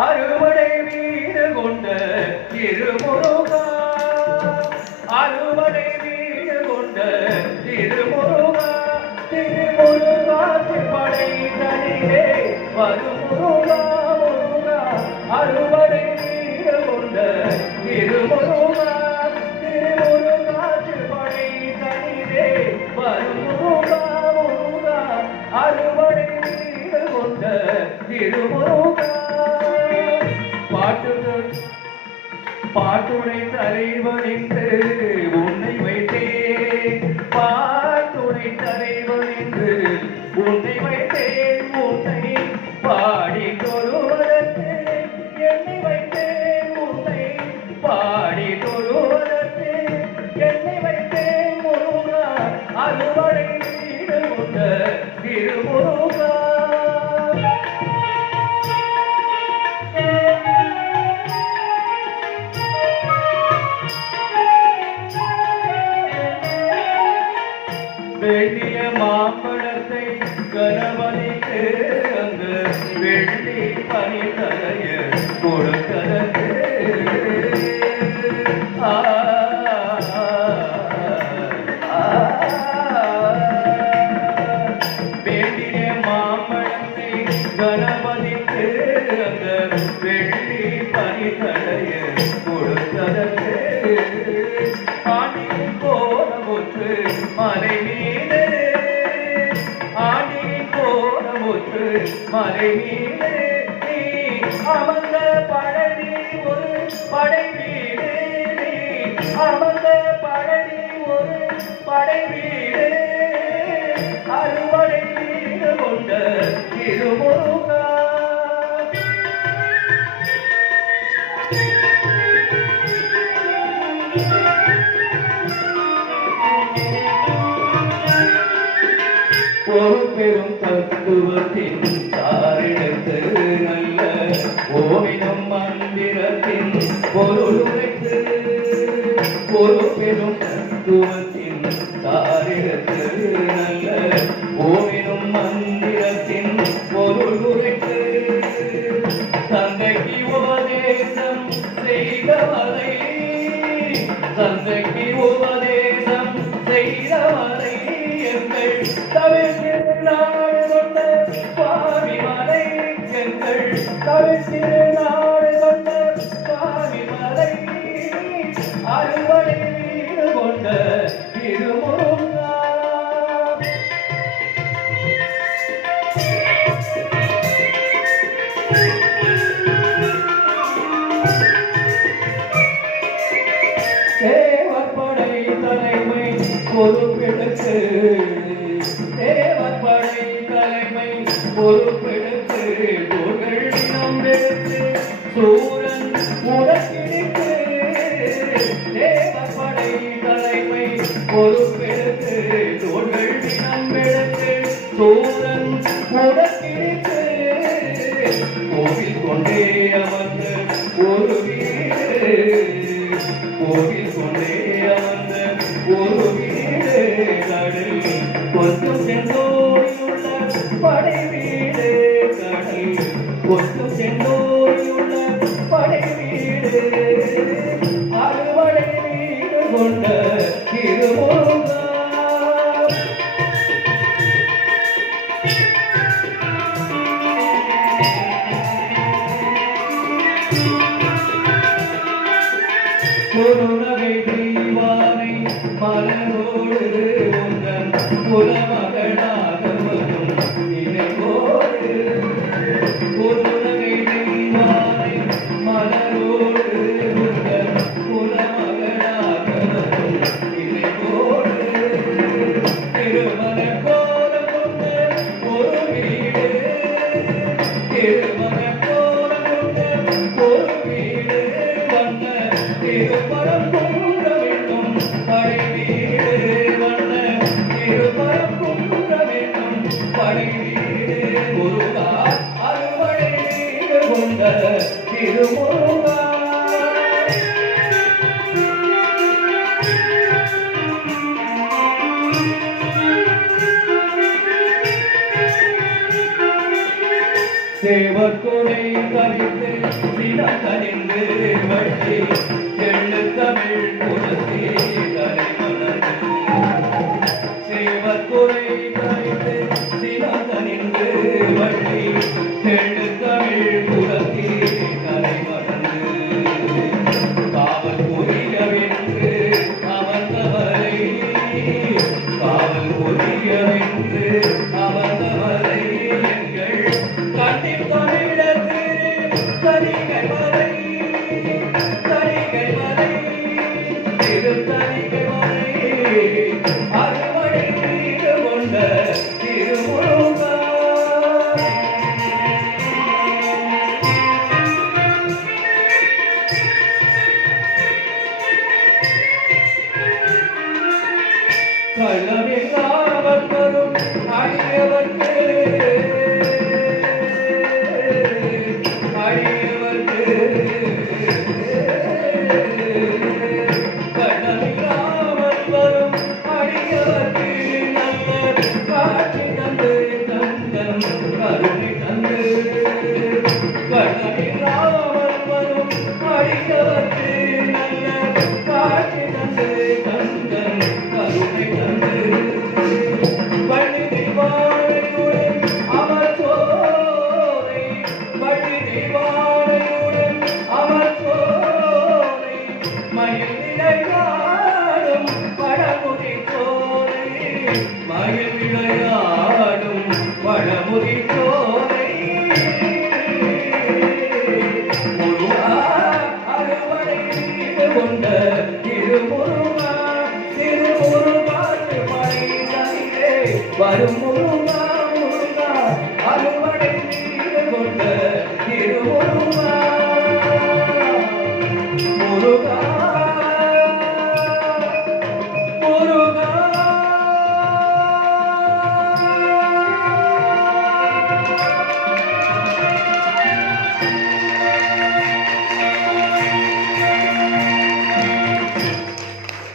அறுவடை வீடு கொண்ட திருமுருகா, அறுவடை வீடு கொண்ட திருமுருகா, திருமுருகாற்று படை தனிலே வரும் முருகா முருகா. அறுவடை வீடு கொண்ட திருமுருகா, திருமுருகாற்று படை தனிலே வரும் முருகா முருகா. அறுவடை வீடு கொண்ட திருமுருகா, பாட்டுடை தலைவன் என்று உன்னை வைத்தேன், பாட்டுடை தலைவன் என்று உன்னை வைத்தேன். உன்னை பாடி தொழுவதற்கு என்னை வைத்தேன், உன்னை பாடி தொழுவதற்கு என்னை வைத்தேன் முருகா. அறுவடை வீடு கொண்ட திருமுருகா, வெள்ளிய மாம்பழத்தை கணவனிக்கு அந்த வெள்ளி பனிதலைய கொடுத்ததற்கு வெள்ளிய மாம்பழத்தை கணவனிக்கு அந்த வெள்ளி பனிதலைய கொடுத்ததற்கு ஆண்டின் கோலமுற்று மலை மீது, ஆண்டின் கோலமுற்று மலை மீது நீ அமர்ந்த பழனி ஒரு படை வீடு, நீ அமர்ந்த பழனி ஒரு படை வீடு. அறுவடை வீடு கொண்ட திருமுருகா, ஒரு பெரும் தத்துவத்தின் சாரிடத்து நல்ல ஓவினம் மந்திரத்தின் பொருள் உரைத்து, ஒரு பெரும் தத்துவத்தின் சாரிடத்து நல்ல ஓவினம் மந்திரத்தின் பொருள் உரைத்து, தந்தைக்கு உபதேசம் செய்தவரை, தந்தைக்கு உபதேசம் செய்தவரை எங்கள் தவிர்த்து நாடு கொண்ட சுவாமி மலை, எங்கள் தவிர்த்து நாடு கொண்ட சுவாமி மலை. அறுவடை வீடு கொண்ட திருமுருகா, தேவப்படை தலைமை பொறுப்பெடுத்து, தேவப்படை தலைமை பொறுப்பெடுத்து தோள்கள் தினம் எடுத்து சூரன் முடக்கிடித்து, தேவப்படை தலைமை பொறுப்பெடுத்து தோள்கள் தினம் எடுத்து சூரன் முடக்கிடித்து, கோவில் கொண்டே அமர்ந்த ஒரு வீடு, கோவில் கொண்டே அமர்ந்த ஒரு வீடு, கடல் கொஞ்சம் சென்றோயுள்ள படை வீடு, கடல் கொஞ்சம் சென்றோயுள்ள படை வீடு. அறுவடை வீடு கொண்ட திருமுருகா, குருநகை தீவானை மலரோடு உந்தன் குலமகனாக வரும் நினைவோடு, குருநகை தீவானை மலரோடு உந்தன் குலமகனாக வரும் நினைவோடு, திருமண கோலம் கொண்ட ஒரு வீடு, திருமண கோலம் கொண்ட ஒரு வீடு, வண்ண திருப்பரம் குன்ற வேண்டும் படை வீடு, வண்ண திருப்பரம் குன்ற வேண்டும் படை வீடு. முருகா, அறுவடை வீடு கொண்ட திருமுருகா, வள்ளி எள்ளு தமிழ் புலத்தி கரை மலர்ந்து சேவக்குறை கரைந்து சினந்த நின்று வள்ளி எள்ளு தமிழ் புலத்தி கரை மலர்ந்து காவல் புரியவென்று அமர்ந்தவரை காவல் புரியவென்று அமர்ந்தவரை எங்கள் கண்ணில் தமிழத்து தனிகை மலை திரு தனிகை மலை அறுவடை மீது கொண்ட திருமுருகா கள்ளமில்லாமல் வரும் அடியவர்க்கு கள்ளமில்லாமல் வரும் அடியவர்க்கு நல்ல காட்சி தந்து கந்தன் கருணை தந்து கள்ளமில்லாமல் வரும் அடியவர்க்கு நல்ல காட்சி தந்து கந்தன் கருணை தந்து வள்ளி தீபாவளியுடன் அவர் சோலை வள்ளி தீபாவளியுடன் அவர் சோலை மயில் விளையாடும் பழமுதி சோலை மயில் விளையாடும் பழமுதி சோலை முருகா அறுவடை கொண்ட திருமுருகா திருமுருகாற்று மலை தனிலே வரும் முருகா